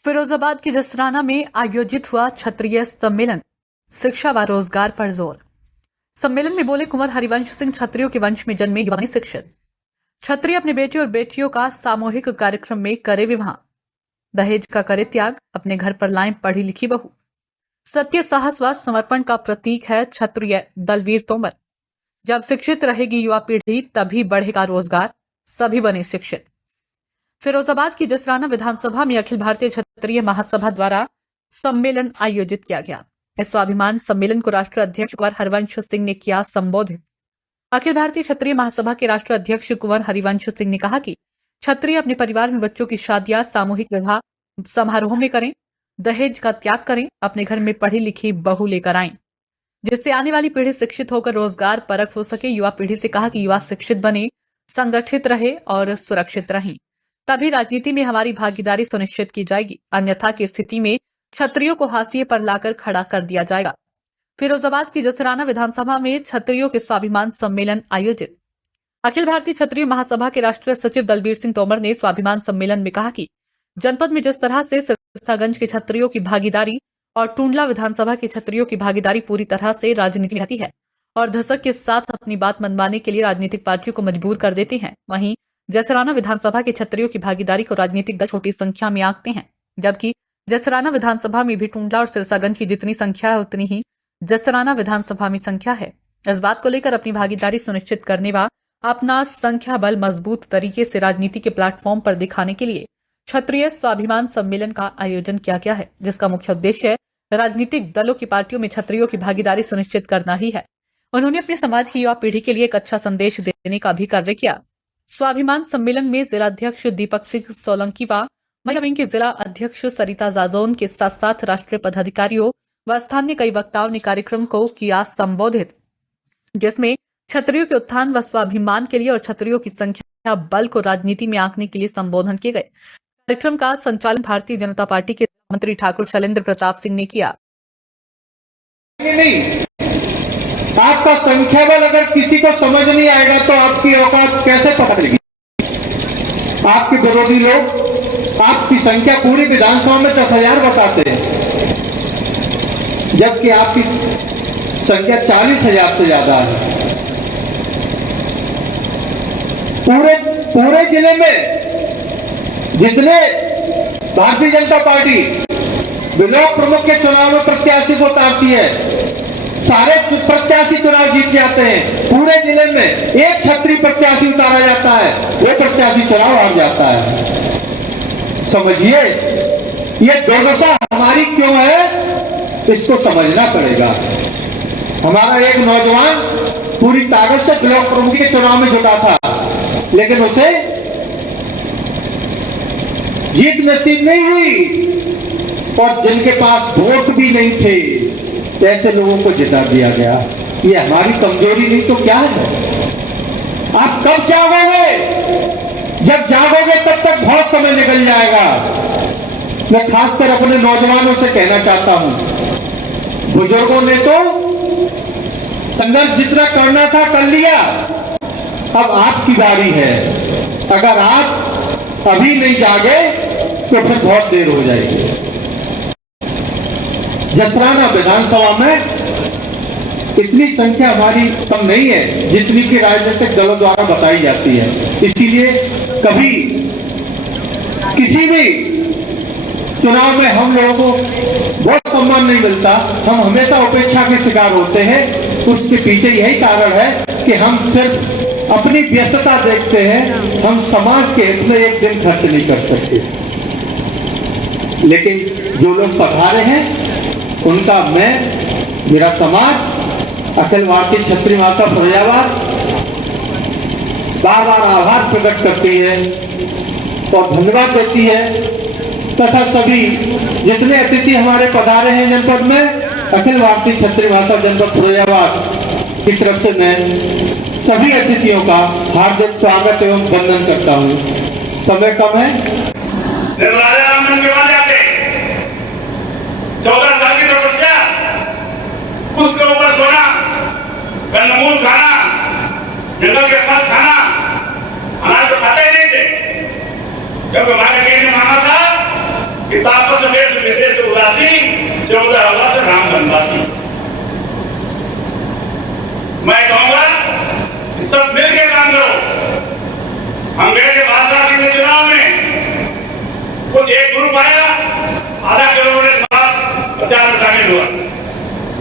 फिरोजाबाद के जसराना में आयोजित हुआ क्षत्रिय सम्मेलन, शिक्षा व रोजगार पर जोर। सम्मेलन में बोले कुंवर हरिवंश सिंह, क्षत्रियों के वंश में जन्मे युवा बने शिक्षित। क्षत्रिय अपने बेटे और बेटियों का सामूहिक कार्यक्रम में करे विवाह, दहेज का करे त्याग, अपने घर पर लाएं पढ़ी लिखी बहू। सत्य, साहस व समर्पण का प्रतीक है क्षत्रिय दलवीर तोमर। जब शिक्षित रहेगी युवा पीढ़ी तभी बढ़ेगा रोजगार, सभी बने शिक्षित। फिरोजाबाद की जसराना विधानसभा में अखिल भारतीय क्षत्रिय महासभा द्वारा सम्मेलन आयोजित किया गया। इस स्वाभिमान सम्मेलन को राष्ट्रीय अध्यक्ष कुंवर हरिवंश सिंह ने किया संबोधित। अखिल भारतीय क्षत्रिय महासभा के राष्ट्रीय अध्यक्ष कुंवर हरिवंश सिंह ने कहा कि क्षत्रिय अपने परिवार में बच्चों की शादियां सामूहिक विवाह समारोह में करें, दहेज का त्याग करें, अपने घर में पढ़ी लिखी बहू लेकर आएं, जिससे आने वाली पीढ़ी शिक्षित होकर रोजगार परक हो सके। युवा पीढ़ी से कहा कि युवा शिक्षित बने, संगठित रहे और सुरक्षित रहें, तभी राजनीति में हमारी भागीदारी सुनिश्चित की जाएगी, अन्यथा की स्थिति में क्षत्रियों को हाशिए पर लाकर खड़ा कर दिया जाएगा। फिरोजाबाद की जसराना विधानसभा में क्षत्रियों के स्वाभिमान सम्मेलन आयोजित। अखिल भारतीय क्षत्रिय महासभा के राष्ट्रीय सचिव दलबीर सिंह तोमर ने स्वाभिमान सम्मेलन में कहा कि जनपद में जिस तरह से सिरसागंज के क्षत्रियों की भागीदारी और टूंडला विधानसभा के क्षत्रियों की भागीदारी पूरी तरह से राजनीति रहती है और धसक के साथ अपनी बात मनवाने के लिए राजनीतिक पार्टियों को मजबूर कर देते हैं, वहीं जसराना विधानसभा के क्षत्रियों की भागीदारी को राजनीतिक दल छोटी संख्या में आंकते हैं, जबकि जसराना विधानसभा में भी टूंडला और सिरसागंज की जितनी संख्या है उतनी ही जसराना विधानसभा में संख्या है। इस बात को लेकर अपनी भागीदारी सुनिश्चित करने व अपना संख्या बल मजबूत तरीके से राजनीति के प्लेटफॉर्म पर दिखाने के लिए क्षत्रिय स्वाभिमान सम्मेलन का आयोजन किया गया है, जिसका मुख्य उद्देश्य राजनीतिक दलों की पार्टियों में क्षत्रियों की भागीदारी सुनिश्चित करना ही है। उन्होंने अपने समाज की युवा पीढ़ी के लिए एक अच्छा संदेश देने का भी कार्य किया। स्वाभिमान सम्मेलन में जिलाध्यक्ष दीपक सिंह सोलंकी व महिला विंग के जिला अध्यक्ष सरिता जादौन के साथ साथ राष्ट्रीय पदाधिकारियों व स्थानीय कई वक्ताओं ने कार्यक्रम को किया संबोधित, जिसमें क्षत्रियों के उत्थान व स्वाभिमान के लिए और क्षत्रियों की संख्या बल को राजनीति में आंकने के लिए संबोधन किए गए। कार्यक्रम का संचालन भारतीय जनता पार्टी के मंत्री ठाकुर शैलेंद्र प्रताप सिंह ने किया। आपका संख्या बल अगर किसी को समझ नहीं आएगा तो आपकी औकात कैसे पता चलेगी? आपके विरोधी लोग आपकी संख्या पूरी विधानसभा में 10,000 बताते हैं, जबकि आपकी संख्या 40,000 से ज्यादा है। पूरे जिले में जितने भारतीय जनता पार्टी ब्लॉक प्रमुख के चुनाव में प्रत्याशी को उतारती है, सारे प्रत्याशी चुनाव जीत जाते हैं। पूरे जिले में एक क्षत्रिय प्रत्याशी उतारा जाता है, वो प्रत्याशी चुनाव हार जाता है। समझिए ये दुर्दशा हमारी क्यों है, इसको समझना पड़ेगा। हमारा एक नौजवान पूरी ताकत से ब्लॉक प्रमुख के चुनाव में जुटा था, लेकिन उसे जीत नसीब नहीं हुई और जिनके पास वोट भी नहीं थे ऐसे लोगों को जिता दिया गया। ये हमारी कमजोरी नहीं तो क्या है? आप कब जागोगे? जब जागोगे तब तक बहुत समय निकल जाएगा। मैं खासकर अपने नौजवानों से कहना चाहता हूं, बुजुर्गों ने तो संघर्ष जितना करना था कर लिया, अब आपकी बारी है। अगर आप अभी नहीं जागे तो फिर बहुत देर हो जाएगी। जसराना विधानसभा में इतनी संख्या हमारी कम नहीं है जितनी कि राजनीतिक दलों द्वारा बताई जाती है। इसीलिए कभी किसी भी चुनाव में हम लोगों को बहुत सम्मान नहीं मिलता, हम हमेशा उपेक्षा के शिकार होते हैं। उसके पीछे यही कारण है कि हम सिर्फ अपनी व्यस्तता देखते हैं, हम समाज के हित में एक दिन खर्च नहीं कर सकते। लेकिन जो लोग पधारे हैं उनका मैं मेरा समाज अखिल भारतीय क्षत्रिय महासभा फिरोजाबाद बार बार आभार प्रकट करती है और धन्यवाद देती है तथा सभी जितने अतिथि हमारे पधारे हैं जनपद में, अखिल भारतीय क्षत्रिय महासभा जनपद फिरोजाबाद की तरफ से मैं सभी अतिथियों का हार्दिक स्वागत एवं वंदन करता हूँ। समय कम है। राजा रामचंद्र के वहां जाते 14 साल की तपस्या, उसके ऊपर सोना, कंदमूल खाना, जंगल के फल खाना, अनाज तो खाते ही नहीं थे। जब भागवत ने मांगा था कि तापस वेश विशेष उदासी 14 वर्ष राम वनवासी। मैं कहूंगा कि सब मिलकर काम करो। हम गए थे बादशाह के चुनाव में, कुछ एक ग्रुप आया, आधा किलोमीटर बाद प्रचार में शामिल हुआ।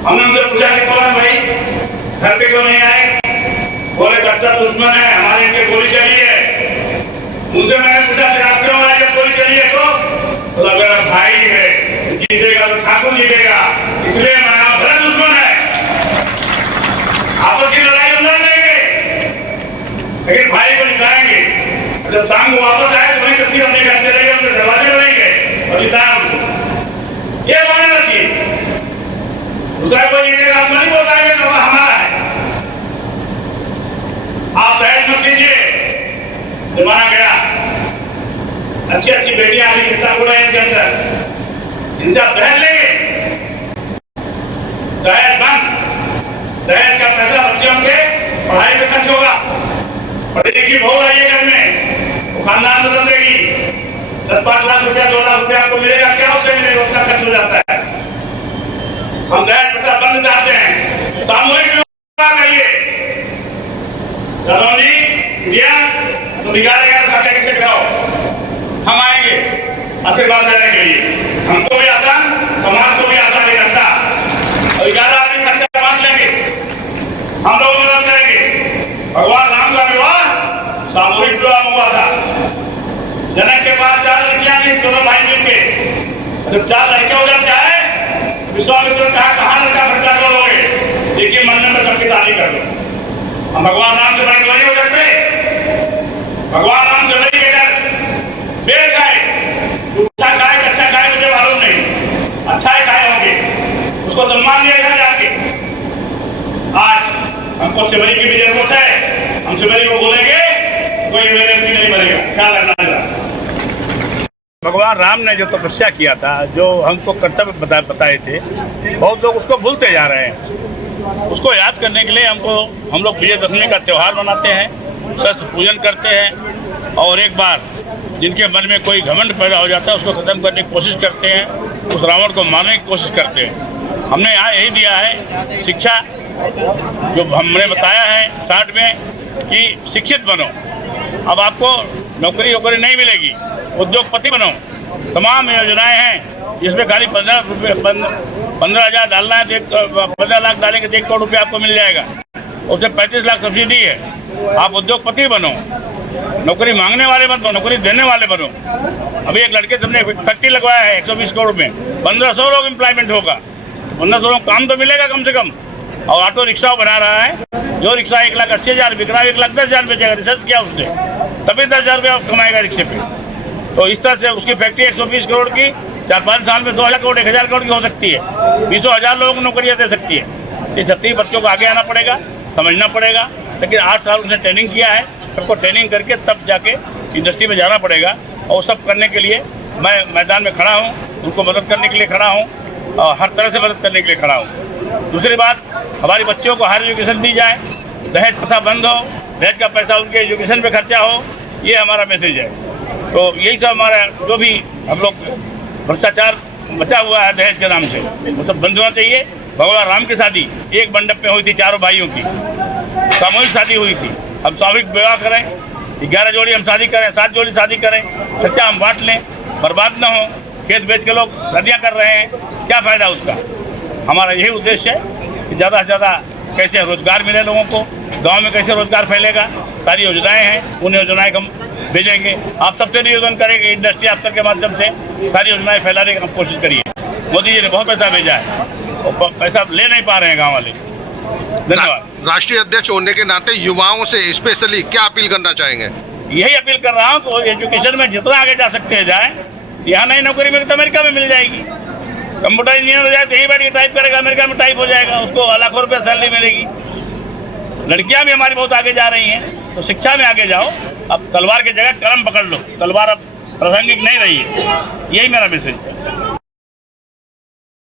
हमने उनसे पूछा कि कौन भाई घर पे क्यों नहीं आए? बोले कट्टर दुश्मन है हमारे, इनके गोली चली है। उनसे मैंने पूछा फिर आप क्यों आए जब गोली चली है? तो मेरा भाई है, जीतेगा तो ठाकुर जीतेगा, इसलिए मैं भले दुश्मन है, आपस की लड़ाई उधर लेंगे लेकिन भाई को जिताएंगे। जब शाम को वापस आए तो वही कभी अपने घर से रहे, अपने दरवाजे बनाएंगे और जिताया उनको। ये माने रखिए, दूसरा कोई जीतेगा आप नहीं बताएंगे तो हमारा है। आप दहेज मत दीजिए, जमाना गया। अच्छी अच्छी बेटियां आ रही, कितना बुरा है इनके अंदर, इनसे आप दहेज लेंगे? दहेज बंद। दहेज का पैसा बच्चों के पढ़ाई में खर्च होगा। पढ़ी लिखी बहू आई है घर में, वो खानदान बदल देगी। 10-5 लाख रुपया 2 लाख रुपया आपको मिलेगा, क्या उससे मिलेगा? उसका खर्च हो जाता है। हम दहेज प्रथा बंद चाहते हैं, सामूहिक विवाह करिए। जी इंडिया तो निकालेगा खाते कैसे कराओ, हम आएंगे आशीर्वाद देने के लिए। हमको भी आसान, समाज को भी आसान नहीं करता। और 11 आदमी खर्चा बांट लेंगे, हम लोग मदद करेंगे। भगवान राम का विवाह सामूहिक विवाह हुआ था। जनक के पास 4 लड़कियां थी, दोनों भाई मिलके। जब 4 लड़के हो जाते हैं, विश्वामित्र ने कहा कहाँ लड़का खर्चा करोगे? देखिए मंदिर में सबकी ताली कर दो। हम भगवान राम से बड़े नहीं हो सकते। भगवान राम से बड़ी कहकर बेल खाए, अच्छा खाए कच्चा खाए मुझे मालूम नहीं, अच्छा ही खाए होंगे, उसको सम्मान दिया घर जाके। आज हमको शिवरी की भी जरूरत है, हम शिवरी को बोलेंगे कोई एमएलए नहीं बनेगा, क्या लगना है? भगवान राम ने जो तपस्या किया था, जो हमको कर्तव्य बताए थे, बहुत लोग उसको भूलते जा रहे हैं। उसको याद करने के लिए हम लोग विजयदशमी का त्यौहार मनाते हैं, शस्त्र पूजन करते हैं और एक बार जिनके मन में कोई घमंड पैदा हो जाता है उसको खत्म करने की कोशिश करते हैं, उस रावण को मारने की कोशिश करते हैं। हमने यहाँ यही दिया है शिक्षा, जो हमने बताया है 60 में कि शिक्षित बनो। अब आपको नौकरी वोकरी नहीं मिलेगी, उद्योगपति बनो। तमाम योजनाएं हैं जिसमें खाली 15,000 डालना है तो 15 लाख डालेंगे तो 1 करोड़ रुपया आपको मिल जाएगा। उससे 35 लाख सब्सिडी है। आप उद्योगपति बनो, नौकरी मांगने वाले मत बनो, नौकरी देने वाले बनो। अभी एक लड़के से हमने फैक्ट्री लगवाया है 120 करोड़ में, 1500 लोग एम्प्लॉयमेंट होगा, 1500 लोग काम तो मिलेगा कम से कम। और ऑटो रिक्शा बना रहा है, जो रिक्शा 1,80,000 बिक रहा है 1,10,000 बेचेगा। रिसर्च किया उसने, तभी 10,000 रुपया कमाएगा रिक्शे पे। तो इस तरह से उसकी फैक्ट्री 120 करोड़ की 4-5 साल में 2,000 करोड़ 1,000 करोड़ की हो सकती है। 20,000 लोगों को नौकरियां दे सकती है। इस 36 बच्चों को आगे आना पड़ेगा, समझना पड़ेगा। लेकिन 8 साल उसने ट्रेनिंग किया है, सबको ट्रेनिंग करके तब जाके इंडस्ट्री में जाना पड़ेगा। और सब करने के लिए मैं मैदान में खड़ा हूँ, उनको मदद करने के लिए खड़ा हूँ और हर तरह से मदद करने के लिए खड़ा हूँ। दूसरी बात, हमारी बच्चियों को हायर एजुकेशन दी जाए, दहेज प्रथा बंद हो, दहेज का पैसा उनके एजुकेशन पे खर्चा हो, ये हमारा मैसेज है। तो यही सब हमारा, जो भी हम लोग भ्रष्टाचार बचा हुआ है दहेज के नाम से, वो सब बंद होना चाहिए। भगवान राम की शादी एक मंडप में हुई थी, 4 भाइयों की सामूहिक शादी हुई थी। हम सामूहिक विवाह करें, 11 जोड़ी हम शादी करें, 7 जोड़ी शादी करें, खर्चा हम बांट लें, बर्बाद ना हो। खेत बेच के लोग शादियाँ कर रहे हैं, क्या फ़ायदा उसका? हमारा यही उद्देश्य है कि ज़्यादा से ज़्यादा कैसे रोजगार मिले लोगों को, गांव में कैसे रोजगार फैलेगा। सारी योजनाएं हैं, उन योजनाएं हम भेजेंगे। आप सबसे निवेदन करेंगे इंडस्ट्री अफसर के माध्यम से सारी योजनाएं फैलाने की हम कोशिश करिए। मोदी जी ने बहुत पैसा भेजा है, वो पैसा ले नहीं पा रहे हैं गांव वाले। धन्यवाद। राष्ट्रीय अध्यक्ष होने के नाते युवाओं से स्पेशली क्या अपील करना चाहेंगे? यही अपील कर रहा हूँ कि एजुकेशन में जितना आगे जा सकते हैं जाए। यहाँ नहीं नौकरी मिलती तो अमेरिका में मिल जाएगी। कंप्यूटर इंजीनियर हो जाए तो यही बैठ के टाइप करेगा, अमेरिका में टाइप हो जाएगा, उसको लाखों रुपये सैलरी मिलेगी। लड़कियां भी हमारी बहुत आगे जा रही हैं, तो शिक्षा में आगे जाओ। अब तलवार की जगह कलम पकड़ लो, तलवार अब प्रासंगिक नहीं रही है। यही मेरा मैसेज।